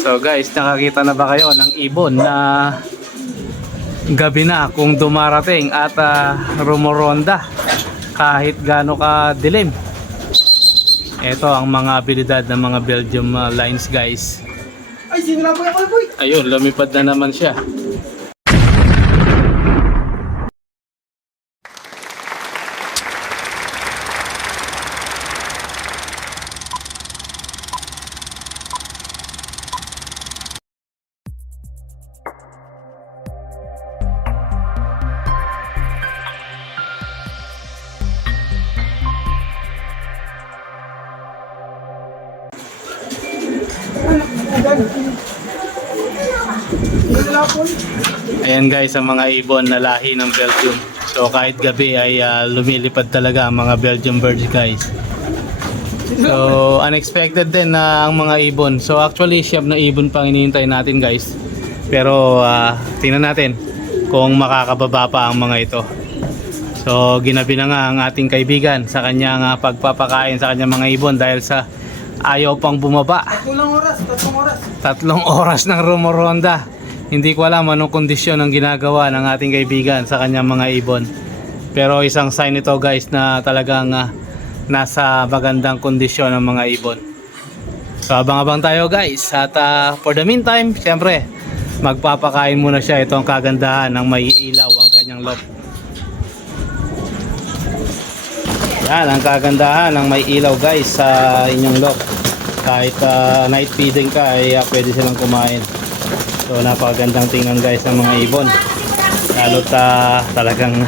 So guys, nakakita na ba kayo ng ibon na gabi na kung dumarating at rumoronda kahit gaano ka dilim? Ito ang mga abilidad ng mga Belgium lines guys. Ay, sino na po yan, boy? Ayun, lumipad na naman siya. Ayan guys, ang mga ibon na lahi ng Belgium. So kahit gabi ay lumilipad talaga ang mga Belgium birds guys. So unexpected din na ang mga ibon. So actually siyam na ibon pang hinihintay natin guys. Pero tingnan natin kung makakababa pa ang mga ito. So ginabi na nga ang ating kaibigan sa kanyang pagpapakain sa kanyang mga ibon dahil sa ayaw pang bumaba. 3 oras. 3 oras ng rumoronda. Hindi ko alam anong kondisyon ang ginagawa ng ating kaibigan sa kanyang mga ibon. Pero isang sign ito guys na talagang nasa magandang kondisyon ang mga ibon. So abang-abang tayo guys. At for the meantime, syempre, magpapakain muna siya. Ito ang kagandahan ng may ilaw ang kanyang loft. Yan ang kagandahan ng may ilaw guys sa inyong loft. Kahit night feeding ka ay pwede silang kumain. So napakagandang tingnan guys ng mga ibon. Lalo't talagang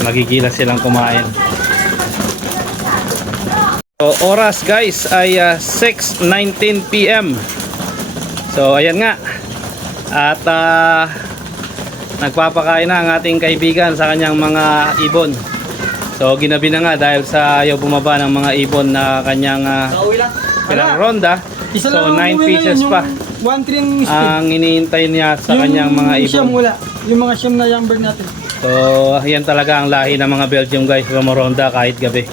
magigilas silang kumain. So oras guys ay 6:19 PM. So ayan nga. At nagpapakain na ang ating kaibigan sa kanyang mga ibon. So ginabi na nga dahil sa ayaw bumaba ng mga ibon na kanyang pinagronda. So 9 pieces pa 1-3 ang iniintay niya sa kanyang mga ibon. Siyam wala. Yung mga siyam na young bird natin. So yan talaga ang lahi ng mga Belgium guys, rumoronda kahit gabi.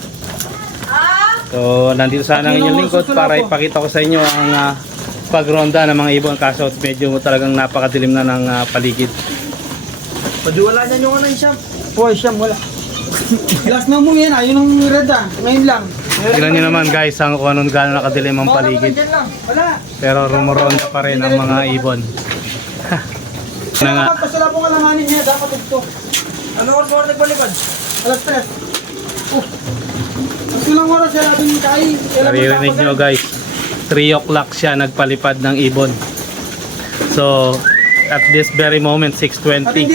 So nandito sana ang inyong lingkod para ipakita ko sa inyo ang pagronda ng mga ibon, kaso medyo talagang napakadilim na ng paligid. Padiwala niya yung siyam. Hoy, siyam wala. Last na mo yan, yun ang red ngayon lang. Tignan nyo naman guys kung anong gano'n nakadilim ang paligid. Wala. Pero rumoronda pa rin ang mga ibon. Na nga. Pasala po alanganin niya, dapat ito. Ano oras mo nagbalikan? Alas 3. Gusto lang oras siya natin kain. Naririnig nyo guys, 3 o'clock siya nagpalipad ng ibon. So at this very moment 6:20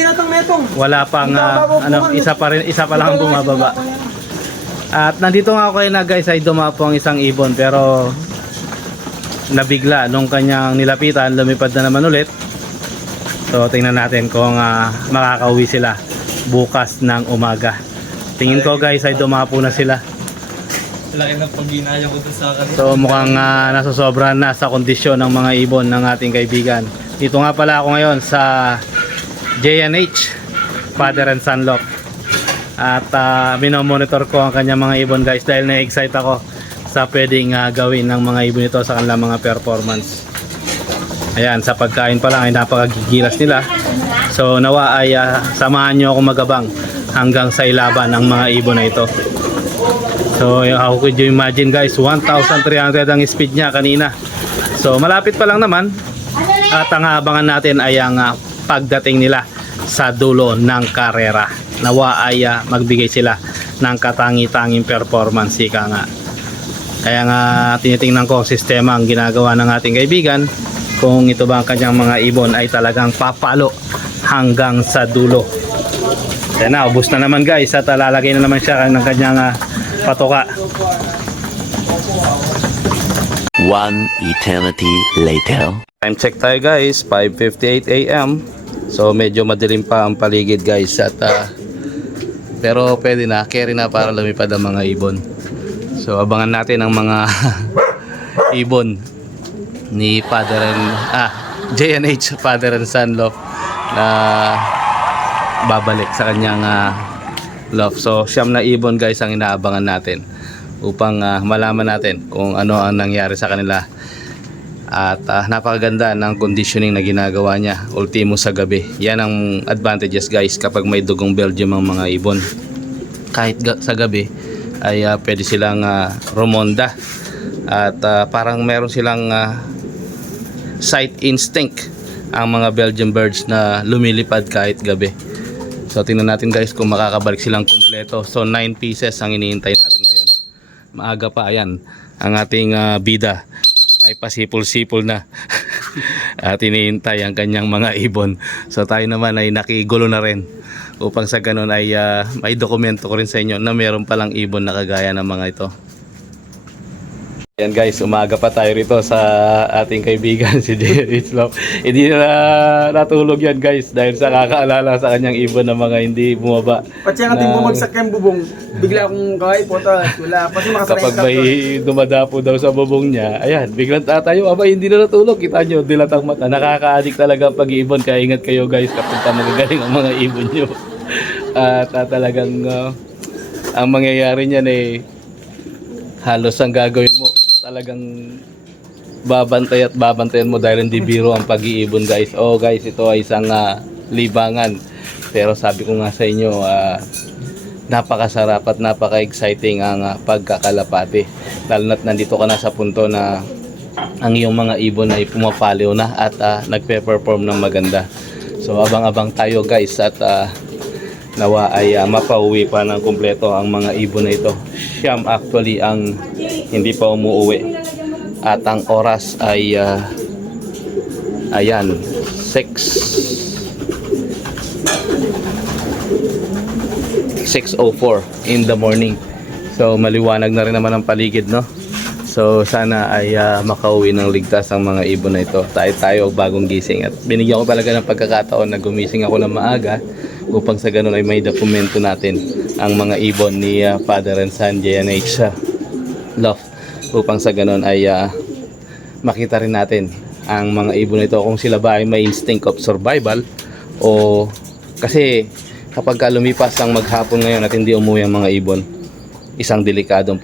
wala pang isa pa lang ang bumababa. At nandito nga ako na guys ay dumapo ang isang ibon pero nabigla nung kanyang nilapitan, lumipad na naman ulit. So tingnan natin kung makakauwi sila bukas ng umaga. Tingin ko guys ay dumapo na sila. Laki ng pag-ginaya ko sa kanila. So mukhang nasosobran na sa kondisyon ng mga ibon ng ating kaibigan. Dito nga pala ako ngayon sa J&H Father and Son Loft. At minomonitor ko ang kanyang mga ibon guys dahil na-excite ako sa pwedeng gawin ng mga ibon ito sa kanilang mga performance. Ayan, sa pagkain pa lang ay napakagigilas nila. So nawa ay samahan nyo ako magabang hanggang sa ilaban ng mga ibon na ito. So how could you imagine guys, 1,300 ang speed niya kanina. So malapit pa lang naman. At ang abangan natin ay ang pagdating nila sa dulo ng karera. Nawa ay magbigay sila ng katangi-tanging performance ika nga. Kaya nga tinitingnan ko ang sistema ang ginagawa ng ating kaibigan kung ito ba ang kanyang mga ibon ay talagang papalo hanggang sa dulo. Yan na, ubos na naman guys at lalagay na naman siya ng kanyang patoka. One eternity later. Time check tayo guys, 5:58 AM. So medyo madilim pa ang paligid guys at pero pwede na, carry na para lumipad ang mga ibon. So abangan natin ang mga ibon ni J&H Father and Son Loft na babalik sa kanyang loft. So siyam na ibon guys ang inaabangan natin upang malaman natin kung ano ang nangyari sa kanila At napakaganda ng conditioning na ginagawa niya, ultimo sa gabi. Yan ang advantages guys kapag may dugong Belgium ang mga ibon. Kahit sa gabi ay pwede silang rumonda. At parang meron silang sight instinct ang mga Belgian birds na lumilipad kahit gabi. So tingnan natin guys kung makakabalik silang kumpleto. So 9 pieces ang iniintay natin ngayon. Maaga pa, ayan. Ang ating bida ay pasipol-sipol na at iniintay ang kanyang mga ibon. So tayo naman ay nakigulo na rin upang sa ganun ay may dokumento ko rin sa inyo na meron palang ibon na kagaya ng mga ito. Yan guys, umaga pa tayo rito sa ating kaibigan si JNH Love. Hindi na natulog yan guys dahil sa kakaalala sa kanyang ibon na mga hindi bumaba. Pati ang ating bumagsak yung bubong, bigla akong kahit puta, wala. Pati makasarang Kapag may dumadapo daw sa bubong niya, ayan, biglang tatayo, aba hindi na natulog. Kita nyo, dilatang mata. Nakaka-addict talaga ang pag-iibon. Kaya ingat kayo guys kapag magagaling ang mga ibon nyo. At talagang ang mangyayari niyan ay halos ang gagawin mo talagang babantay at babantayan mo dahil hindi biro ang pag-iibon guys. Oh guys, ito ay isang libangan. Pero sabi ko nga sa inyo, napakasarap at napaka-exciting ang pagkakalapati. Lalo na't nandito ka na sa punto na ang iyong mga ibon ay pumapaliw na at nagpe-perform ng maganda. So abang-abang tayo guys at nawa ay mapauwi pa ng kumpleto ang mga ibon na ito. Siyam actually ang hindi pa umuuwi. At ang oras ay ayan, 6:04 in the morning. So maliwanag na rin naman ang paligid, no? So sana ay makauwi ng ligtas ang mga ibon na ito. Tayo bagong gising at binigyan ko talaga ng pagkakataon na gumising ako ng maaga upang sa ganun ay may dokumento natin ang mga ibon ni Father and Son JNH Love, upang sa ganun ay makita rin natin ang mga ibon ito kung sila ba ay may instinct of survival o kasi kapag lumipas ang maghapon ngayon at hindi umuwi ang mga ibon, isang delikadong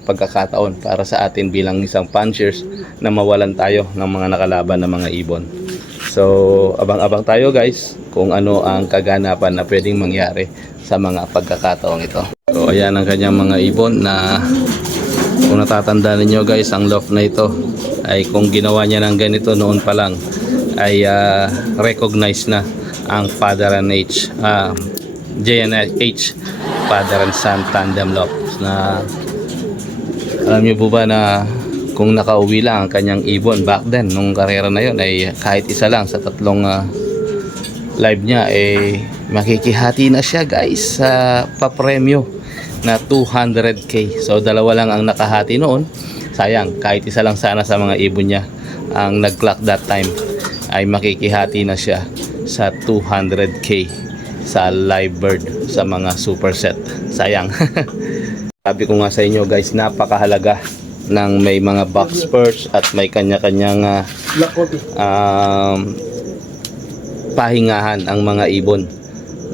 pagkakataon para sa atin bilang isang punchers na mawalan tayo ng mga nakalaban na mga ibon. So abang-abang tayo guys kung ano ang kaganapan na pwedeng mangyari sa mga pagkakataong ito. So ayan ang kanyang mga ibon na kung natatandaan niyo guys, ang loft na ito ay kung ginawa niya ng ganito noon pa lang ay recognize na ang Father and JNH Father and Son Tandem Loft na alam niyo po ba na kung nakauwi lang ang kanyang ibon back then nung karera na yon ay kahit isa lang sa tatlong live niya ay makikihati na siya guys sa papremyo na 200k. So dalawa lang ang nakahati noon. Sayang, kahit isa lang sana sa mga ibon niya ang nag-clock that time ay makikihati na siya sa 200k sa live bird sa mga superset. Sayang. Sabi ko nga sa inyo guys, napakahalaga ng may mga box perch at may kanya-kanyang pahingahan ang mga ibon,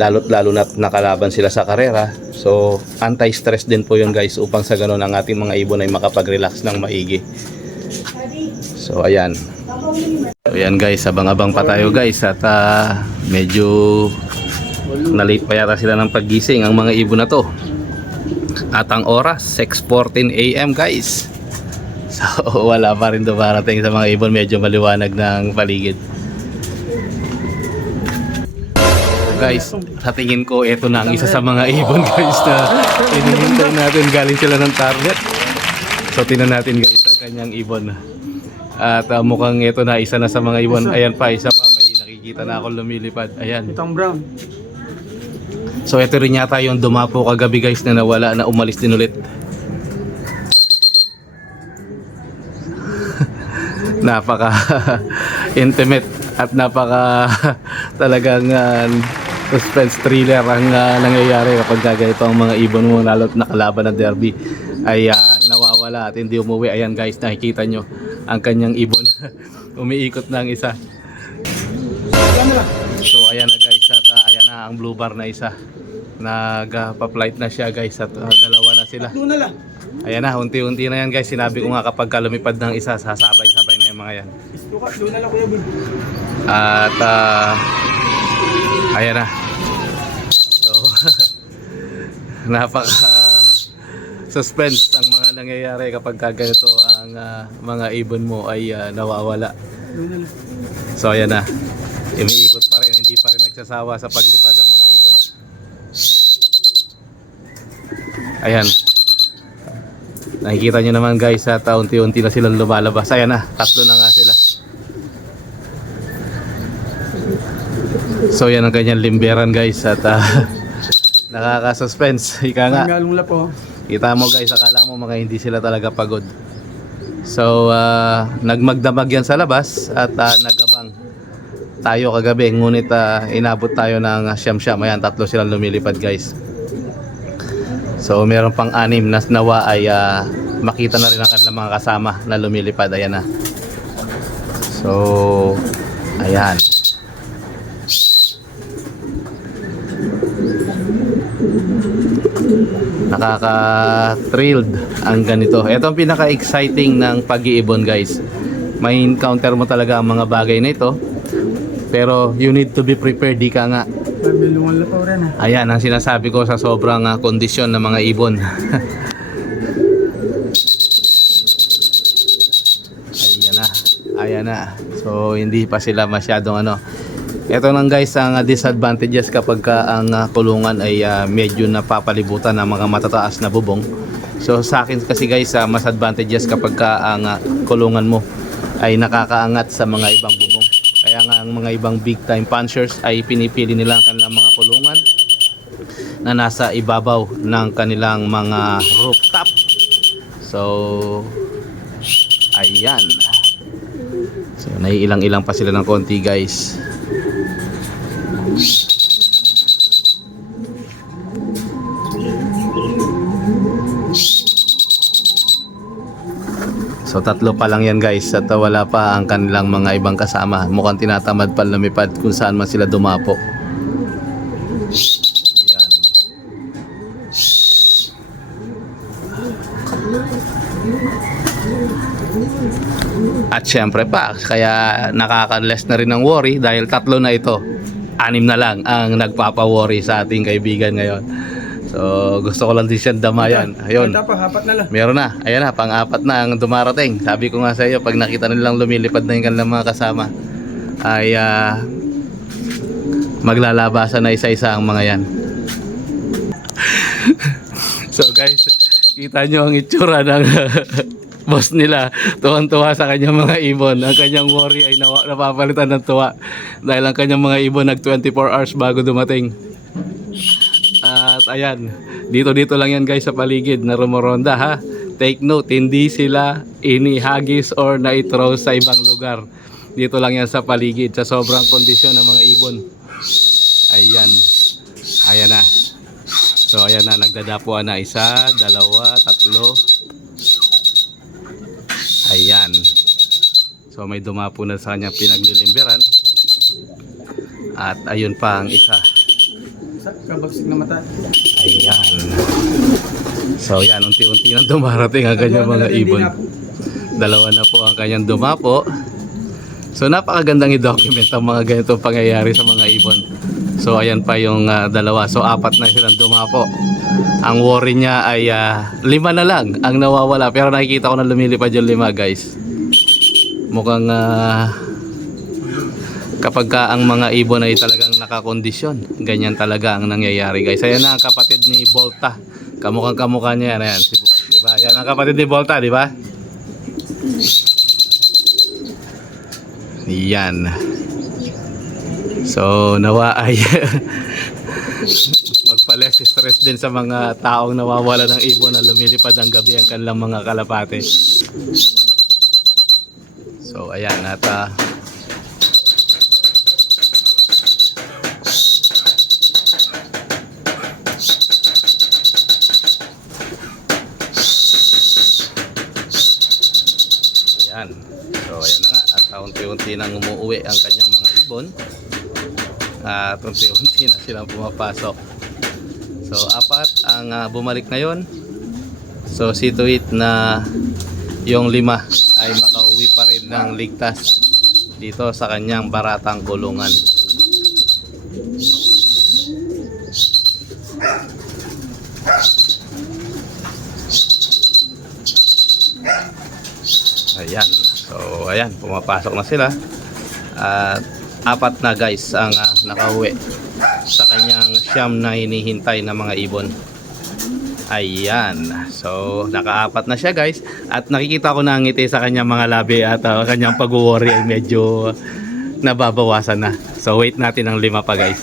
lalo na nakalaban sila sa karera. So anti-stress din po yun guys upang sa ganun ang ating mga ibon ay makapag-relax ng maigi. So ayan, guys, abang-abang pa tayo guys at medyo na-late pa yata sila ng paggising ang mga ibon na to. At ang oras 6:14 AM guys. So wala pa rin dumarating sa mga ibon, medyo maliwanag ng paligid. Guys, sa tingin ko ito na ang isa sa mga ibon guys na hinihintay natin, galing sila ng target. So tingnan natin guys sa kanyang ibon. At mukhang ito na isa na sa mga ibon. Ayan pa, isa pa, may nakikita na ako lumilipad. Ayan. Itong brown. So ito rin yata yung dumapo kagabi guys na nawala, na umalis din ulit. Napaka intimate at napaka talagang suspense thriller ang nangyayari kapag ganito ang mga ibon mo, lalo't nakalaban ng derby ay nawawala at hindi umuwi. Ayan guys, nakikita nyo ang kanyang ibon. Umiikot na ang isa. So ayan na guys, at ayan na ang blue bar na isa. Nagpa-flight na siya guys at dalawa na sila. Ayan na, unti-unti na yan guys. Sinabi ko nga kapag lumipad ng isa, sasabay-sabay na yung mga yan. Doon na lang Kuya Bin. At ayan na. So napaka suspense ang mga nangyayari kapag ganito ang mga ibon mo ay nawawala. Doon na lang. So ayan na. Umiikot pa rin, hindi pa rin nagsasawa sa paglipad ang mga ibon. Ayan. Nakikita nyo naman guys at unti-unti na silang lumalabas. Ayan na, 3 na nga sila. So yan ang kanyang limberan guys at nakaka-suspense. Ika nga. Ang galong lapo. Kita mo guys, akala mo mga hindi sila talaga pagod. So nagmagdamag yan sa labas at nagabang tayo kagabi. Ngunit inabot tayo ng siyam-siyam. Ayan, 3 silang lumilipad guys. So meron pang 6 na nawa ay makita na rin ang kanilang mga kasama na lumilipad. Ayan na. So ayan. Nakaka-thrilled ang ganito. Ito ang pinaka-exciting ng pag-iibon guys. May encounter mo talaga ang mga bagay na ito. Pero you need to be prepared, di ka nga. Mabilungan lapo rin ha. Ayan ang sinasabi ko sa sobrang kondisyon ng mga ibon. Ayan na. Ayan na. So hindi pa sila masyadong ano. Ito nang guys ang disadvantages kapag ang kulungan ay medyo napapalibutan ng mga matataas na bubong. So sa akin kasi guys mas advantages kapag ang kulungan mo ay nakakaangat sa mga ibang bubong. Kaya nga ang mga ibang big time punchers ay pinipili nila ang kanilang mga kulungan na nasa ibabaw ng kanilang mga rooftop. So ayan. So naiilang-ilang pa sila ng konti guys. So 3 pa lang yan guys at wala pa ang kanilang mga ibang kasama. Mukhang tinatamad pa lumipad kung saan man sila dumapo. Ayan. At syempre pa, kaya nakaka-less na rin ng worry dahil 3 na ito. 6 na lang ang nagpapa-worry sa ating kaibigan ngayon. So gusto ko lang din siyang damayan. Ayun. Ito pa, 4 na lang. Meron na. Ayan na, pang-4 na ang dumarating. Sabi ko nga sa iyo, pag nakita nilang lumilipad na yung kanilang mga kasama, ay maglalabasan na isa-isa ang mga yan. So guys, kita nyo ang itsura ng boss nila. Tuwan-tuwa sa kanyang mga ibon. Ang kanyang worry ay napapalitan ng tuwa. Dahil ang kanyang mga ibon nag 24 hours bago dumating. At ayan, dito lang yan guys sa paligid na rumoronda ha. Take note, hindi sila inihagis or na-throw sa ibang lugar. Dito lang yan sa paligid sa sobrang kondisyon ng mga ibon. Ayan. Ayan na. So ayan na, nagdadapuan na 1, 2, 3. Ayan. So may dumapo na sa kanyang pinaglilimberan. At ayun pa ang isa. Kabagsik na mata. Ayan. So yan, unti-unti nang dumarating ang kanyang mga ibon. 2 na po ang kanyang dumapo. So napakagandang i-document ang mga ganitong pangyayari sa mga ibon. So ayan pa yung 2. So 4 na silang dumapo. Ang worry niya ay 5 na lang ang nawawala. Pero nakikita ko na lumilipad yung 5 guys. Mukhang kapag ang mga ibon ay talagang nakakondisyon, ganyan talaga ang nangyayari guys. Ayan na ang kapatid ni Volta. Kamukhang niya yan. Ayan, diba? Yan ang kapatid ni Volta, di ba? Yan. So nawa ay magpa-less stress din sa mga taong nawawala ng ibon na lumilipad ng gabi ang kanilang mga kalapate. So ayan, at ayan. So ayan na nga, at unti-unti nang umuwi ang kanyang mga ibon. At unti-unti na silang pumapasok. So 4 ang bumalik ngayon. So see to it na yung 5 ay makauwi pa rin ng ligtas dito sa kanyang baratang kulungan. Ayan. So ayan, pumapasok na sila. At apat na guys ang nakauwi sa kanyang siyam na hinihintay na mga ibon. Ayan. So nakaapat na siya guys. At nakikita ko na ang ngiti sa kanyang mga labi at kanyang pag-worry ay medyo nababawasan na. So wait natin ng 5 pa guys.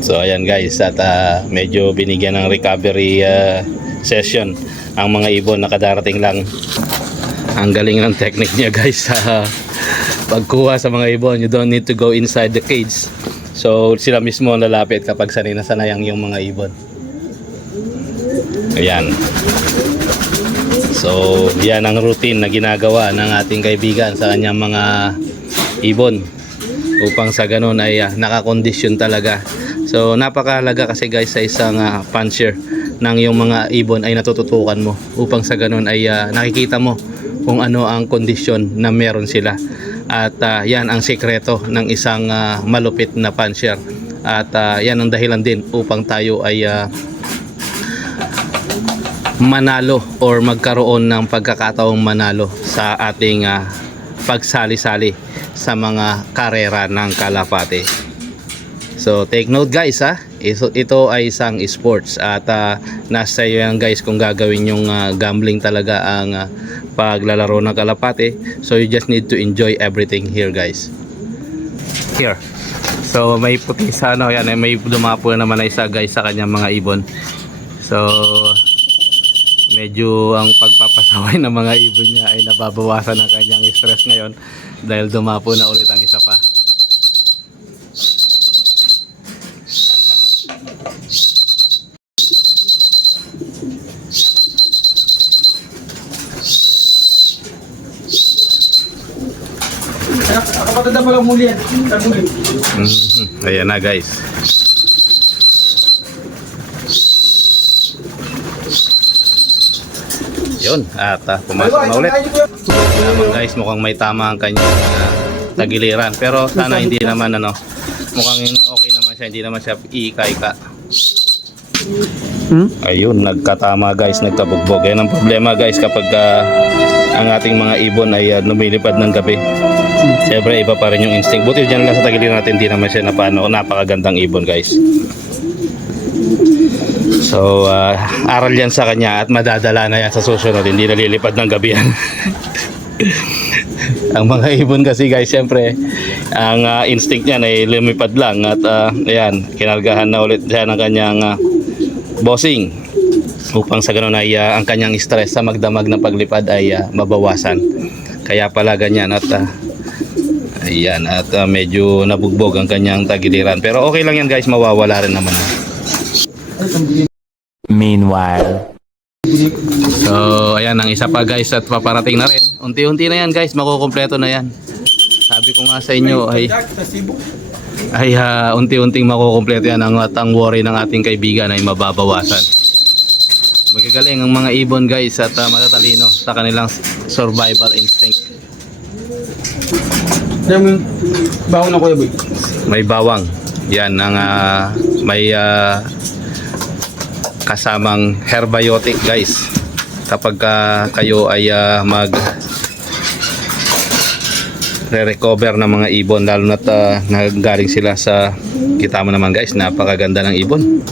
So ayan guys, at medyo binigyan ng recovery session ang mga ibon, nakadarating lang. Ang galing ng technique niya guys sa pagkuha sa mga ibon. You don't need to go inside the cage. So sila mismo ang lalapit kapag sanay na sanay ang yung mga ibon. Ayan. So yan ang routine na ginagawa ng ating kaibigan sa kanyang mga ibon, upang sa ganun ay nakakondisyon talaga. So napakahalaga kasi guys sa isang puncher ng yung mga ibon ay natututukan mo, upang sa ganun ay nakikita mo kung ano ang kondisyon na meron sila. At yan ang sikreto ng isang malupit na puncher. At yan ang dahilan din upang tayo ay manalo or magkaroon ng pagkakataong manalo sa ating pagsali-sali sa mga karera ng kalapate. So take note guys ito ay isang sports at nasa iyo yan guys kung gagawin yung gambling talaga ang paglalaro ng kalapate. So you just need to enjoy everything here guys. Here. So may puti sa yan, may dumapo na naman na isa guys sa kanyang mga ibon. So medyo ang pagpapasaway ng mga ibon niya ay nababawasan ang kanyang stress ngayon dahil dumapo na ulit ang isa pa. Kapatid na palang muli yan. Ayan na guys. Yun, at pumasok na ulit. Naman guys, mukhang may tama ang kanyang tagiliran. Pero sana hindi naman mukhang okay naman siya, hindi naman siya iika-ika. Ayun, nagkatama guys, nagkabugbog. Yan ang problema guys kapag ang ating mga ibon ay lumilipad ng gabi. Siyempre iba pa rin yung instinct. Buti dyan lang sa tagiliran natin, hindi naman siya napakagandang ibon guys. So aral yan sa kanya at madadala na yan sa susunod, hindi nalilipad ng gabi yan. Ang mga ibon kasi guys, siyempre ang instinct niya ay lumipad lang at ayan, kinargahan na ulit siya ng kanyang bossing, upang sa ganun ay ang kanyang stress sa magdamag ng paglipad ay mabawasan. Kaya pala ganyan at ayan, at medyo nabugbog ang kanyang tagiliran, pero okay lang yan guys, mawawala rin naman. Meanwhile. So ayan ang isa pa guys, at paparating na rin. Unti-unti na yan guys, makukumpleto na yan. Sabi ko nga sa inyo ay unti-unting makukumpleto yan at ang worry ng ating kaibigan ay mababawasan. Magagaling ang mga ibon guys at matatalino sa kanilang survival instinct. Bawang na kuya boy. May bawang. Yan ang may kasamang herbiotic guys. Kapag kayo ay mag re-recover ng mga ibon, lalo na't nagaling sila sa, kita mo naman guys, napakaganda ng ibon.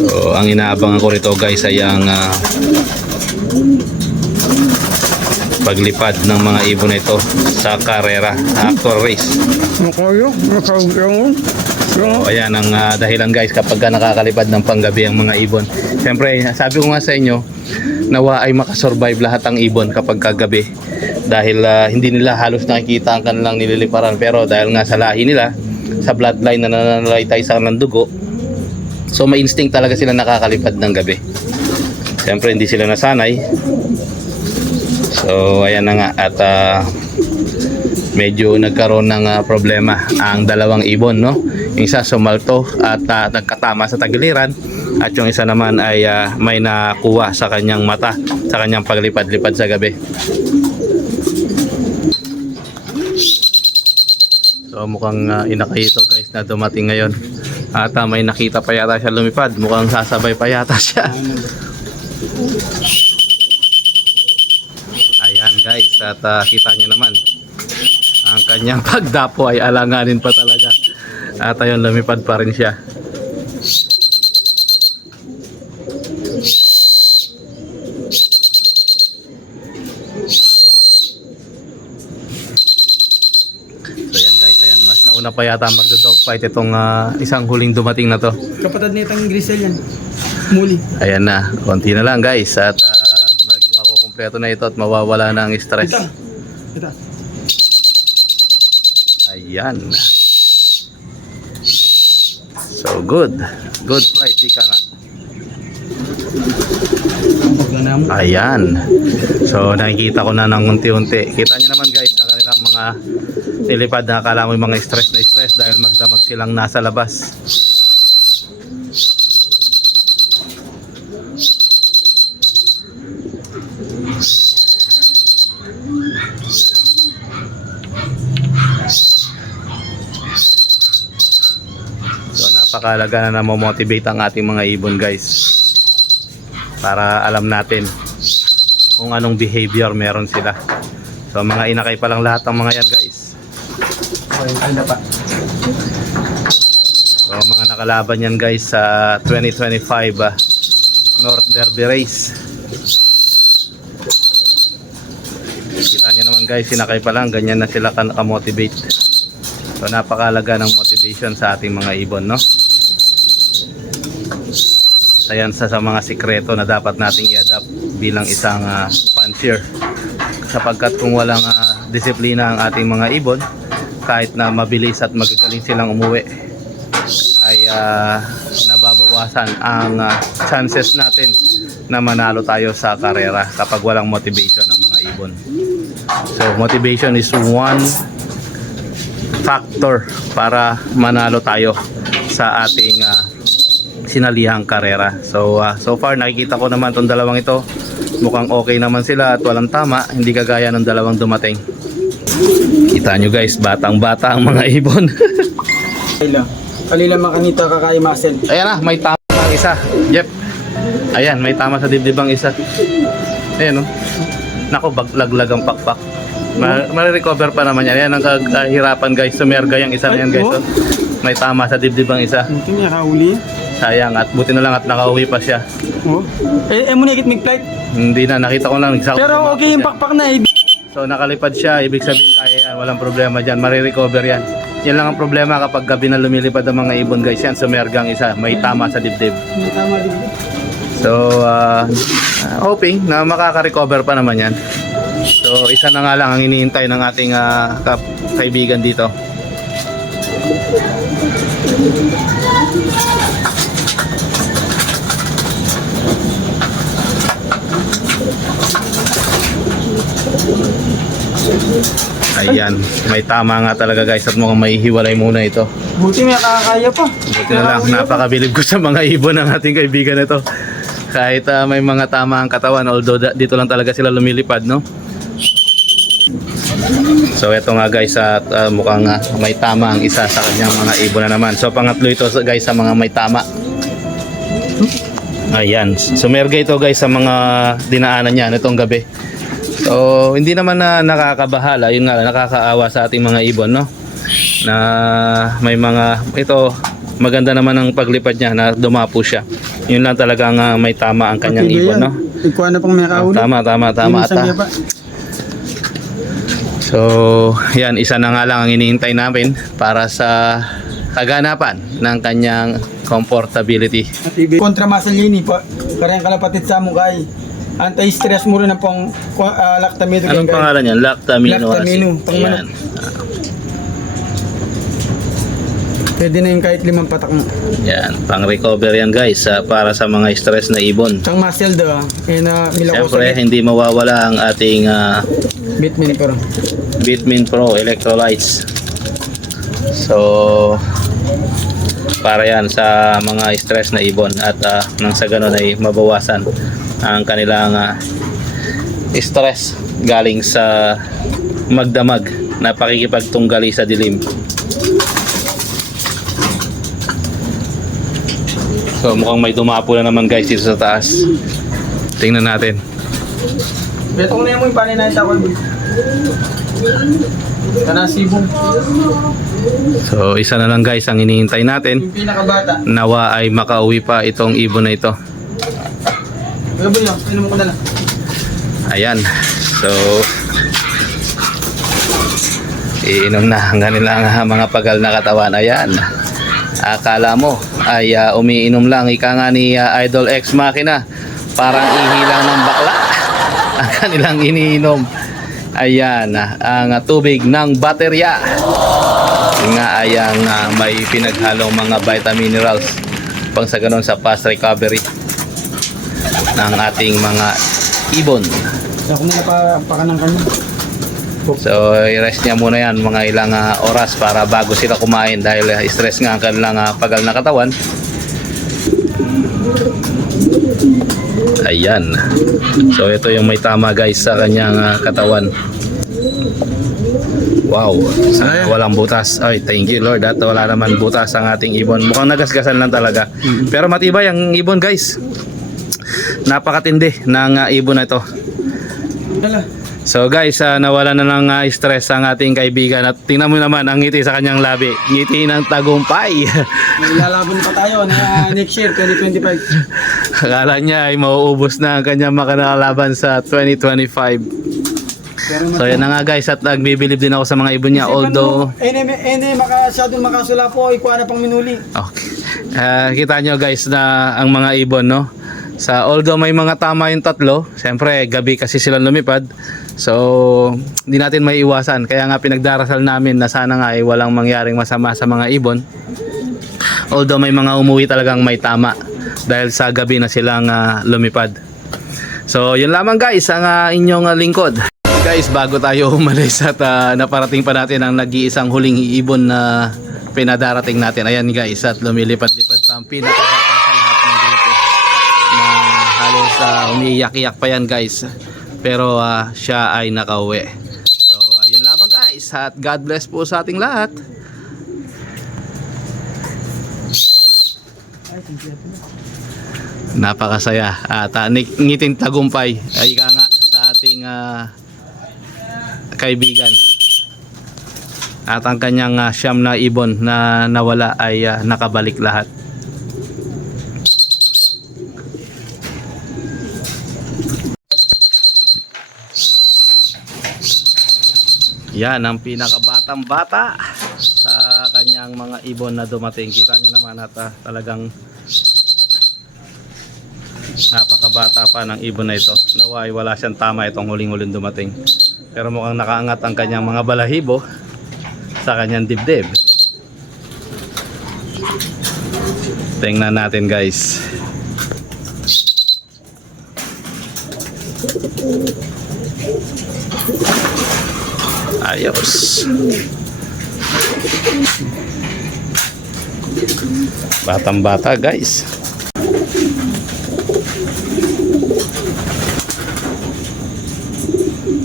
So ang inaabangan ko rito guys ay ang paglipad ng mga ibon na ito sa karera, actual race. So ayan ang dahilan guys kapag nakakalipad ng panggabi ang mga ibon. Siyempre sabi ko nga sa inyo, nawa ay makasurvive lahat ang ibon kapag kagabi, dahil hindi nila halos nakikita ang kanilang nililiparan, pero dahil nga sa lahi nila, sa bloodline na nananalaytay sa ng dugo, so may instinct talaga sila nakakalipad ng gabi. Siyempre hindi sila nasanay. So ayan na nga, at medyo nagkaroon ng problema ang dalawang ibon, no? Yung isa sumalto at nagkatama sa tagiliran, at yung isa naman ay may nakuha sa kanyang mata sa kanyang paglipad-lipad sa gabi. So mukhang inakay ito guys na dumating ngayon. At may nakita pa yata siya lumipad. Mukhang sasabay pa yata siya. Ayan guys, at kita nyo naman ang kanyang pagdapo ay alanganin pa talaga. At ayun, lumipad pa rin siya. So yan guys, ayan, mas nauna pa yata magdo-dog fight itong isang huling dumating na to. Kapatid na itang Grisel yan. Muli. Ayan na, konti na lang guys at maging makukumpleto na ito at mawawala na ang stress. Ito. Ayan. So good. Good flight, ika nga. Ayan. So nakikita ko na ng unti-unti. Kita nyo naman guys sa kanilang mga nilipad na akala mo yung mga stress na stress dahil magdamag silang nasa labas. So napakahalaga na namomotivate ang ating mga ibon guys para alam natin kung anong behavior meron sila. So mga inakay pa lang lahat ng mga yan guys. So mga nakalaban yan guys sa 2025 North Derby Race. Kita nyo naman guys, sinakay pa lang, ganyan na sila ka-motivate. So napakahalaga ng motivation sa ating mga ibon, no? Ayan sa mga sikreto na dapat nating i-adapt bilang isang fancier. Sapagkat kung walang disiplina ang ating mga ibon, kahit na mabilis at magagaling silang umuwi, ay nababawasan ang chances natin na manalo tayo sa karera kapag walang motivation ng mga ibon. So motivation is one factor para manalo tayo sa ating sinalihang karera. So so far nakikita ko naman tong dalawang ito, mukhang okay naman sila at walang tama, hindi kagaya ng dalawang dumating. Kita nyo guys, batang bata ang mga ibon. Kalila makanita kakay muscle. Ayan na, may tama ang isa. Yep. Ayan, may tama sa dibdib ang isa. Ayan, no? Nako, baglaglag ang pakpak. Marirecover pa naman yan. Ayan ang kahirapan guys. Sumerga yung isa na yan guys. Oh. May tama sa dibdib ang isa. Ito niya kauli. Sayang, at buti na lang at nakauwi pa siya. Oh. Muna ikit mag-flight. Hindi na, nakita ko lang. Pero okay yung pakpak na eh. So nakalipad siya, ibig sabihin kaya yan. Walang problema dyan, marirecover yan. Yan lang ang problema kapag gabi na lumilipad ang mga ibon guys. Yan, sumerga ang isa. May tama sa dibdib. May tama din. So, hoping na makaka-recover pa naman yan. So, isa na nga lang ang iniintay ng ating kaibigan dito. Ayan, may tama nga talaga guys at mukhang may hiwalay muna ito. Buti may kakaya pa. Buti na lang, napakabilib ko sa mga ibon ng ating kaibigan ito. Kahit may mga tama ang katawan, although dito lang talaga sila lumilipad, no? So ito nga guys, at mukhang may tama ang isa sa kanyang mga ibon na naman. So pangatlo ito guys sa mga may tama. Ayan, sumerga ito guys sa mga dinaanan niya nitong gabi. So hindi naman na nakakabahala, yun nga, nakakaawa sa ating mga ibon, no? Na may mga, ito maganda naman ang paglipad niya na dumapo siya. Yun lang talagang may tama ang kanyang ibon, no? Ikuha na pang may kauli. Tama ata. So, yan, isa na nga lang ang iniintay namin para sa kaganapan ng kanyang comfortability. At kontra Masalini pa. Parang kalapatid sa mukay. Anti-stress mo rin ang pang lactamino. Anong pangalan yan? Lactamino. Lactamino, pang Ayan. Pwede na yung kahit 5 patak mo. Yan, pang recover yan guys, para sa mga stress na ibon. Pang muscle daw. Siyempre, hindi mawawala ang ating Bitmin Pro. Bitmin Pro electrolytes. So para yan sa mga stress na ibon at nang sa ganun ay mabawasan ang kanilang stress galing sa magdamag na pakikipagtunggali sa dilim. So mukhang may dumapo na naman guys dito sa taas. Tingnan natin. Betong na mo yung panin na ito ako. Kana sibong. So isa na lang guys ang hinihintay natin. Yung pinakabata. Nawa ay makauwi pa itong ibon na ito. Gabi yun, pinom ko na lang. Ayan. So iinom na ang kanilang mga pagal na katawan. Ayan. Akala mo ay umiinom lang, ika nga ni Idol X Machina, parang ihilang ng bakla ang kanilang iniinom. Ayan, ang tubig ng baterya nga ay may pinaghalong mga vitamin minerals pang sa ganun sa fast recovery ng ating mga ibon. Ako muna pa ng kanya. So i-rest niya muna yan mga ilang oras para bago sila kumain dahil stress nga ang kanilang pagal na katawan. Ayan. So ito yung may tama guys sa kanyang katawan. Wow, sana walang butas. Ay, thank you Lord at wala naman butas ang ating ibon. Mukhang nagasgasan lang talaga. Pero matibay ang ibon guys. Napakatindi ng ibon na ito. Dala. So guys, nawala na ng stress ang ating kaibigan at tingnan mo naman ang ngiti sa kanyang labi. Ngiti ng tagumpay. May lalaban pa tayo na next year, 2025. Akala niya ay mauubos na ang kanyang makalalaban sa 2025. So yan na nga guys at nagbibilib din ako sa mga ibon niya although masyadong makasula po, ikuha na pang minuli. Okay. Kita nyo guys na ang mga ibon no. Although may mga tama yung tatlo, siyempre gabi kasi sila lumipad. So hindi natin may iwasan. Kaya nga pinagdarasal namin na sana nga ay walang mangyaring masama sa mga ibon. Although may mga umuwi talagang may tama dahil sa gabi na silang lumipad. So yun lamang guys ang inyong lingkod. Guys, bago tayo umalis at naparating pa natin ang nag-iisang huling ibon na pinadarating natin. Ayan guys, at lumilipad-lipad pa ang pinakabata sa lahat ng grupo na halos umiiyak-iyak pa yan guys. Pero siya ay nakauwi. So ayun lamang guys at God bless po sa ating lahat. Napakasaya at ngiting tagumpay ay ika nga sa ating kaibigan at ang kanyang siyam na ibon na nawala ay nakabalik lahat. Yan ang pinakabatang bata sa kanyang mga ibon na dumating. Kita niyo naman at talagang napakabata pa ng ibon na ito. Naway wala siyang tama itong huling-huling dumating. Pero mukhang nakaangat ang kanyang mga balahibo sa kanyang dibdib. Tingnan natin guys. Ayos. Batang bata guys.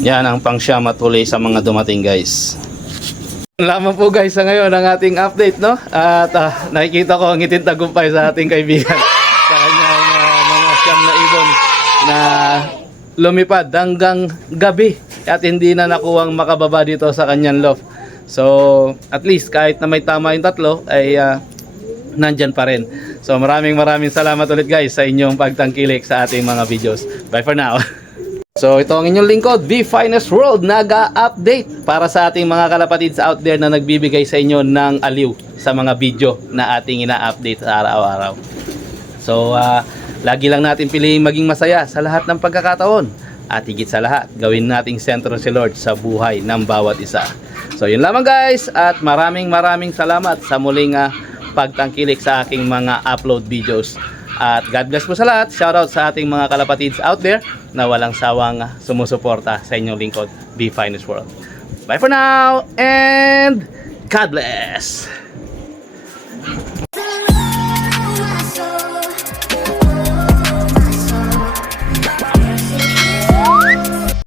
Yan ang pangsyam at huli sa mga dumating guys. Lamang po guys sa ngayon ang ating update no. At nakikita ko ang ngiting tagumpay sa ating kaibigan sa kanyang mga siyam na ibon na lumipad hanggang gabi at hindi na nakuwang makababa dito sa kanyang loft. So at least kahit na may tama yung tatlo ay nandyan pa rin. So maraming salamat ulit guys sa inyong pagtangkilik sa ating mga videos. Bye for now. So ito ang inyong lingkod, The Finest World, nag-update para sa ating mga kalapatids out there na nagbibigay sa inyo ng aliw sa mga video na ating ina-update araw-araw. So lagi lang natin piliin maging masaya sa lahat ng pagkakataon at higit sa lahat, gawin nating sentro si Lord sa buhay ng bawat isa. So yun lamang guys at maraming salamat sa muling pagtangkilik sa aking mga upload videos. At God bless po sa lahat. Shoutout sa ating mga kalapatids out there na walang sawang sumusuporta sa inyong lingkod, The Finest World. Bye for now and God bless!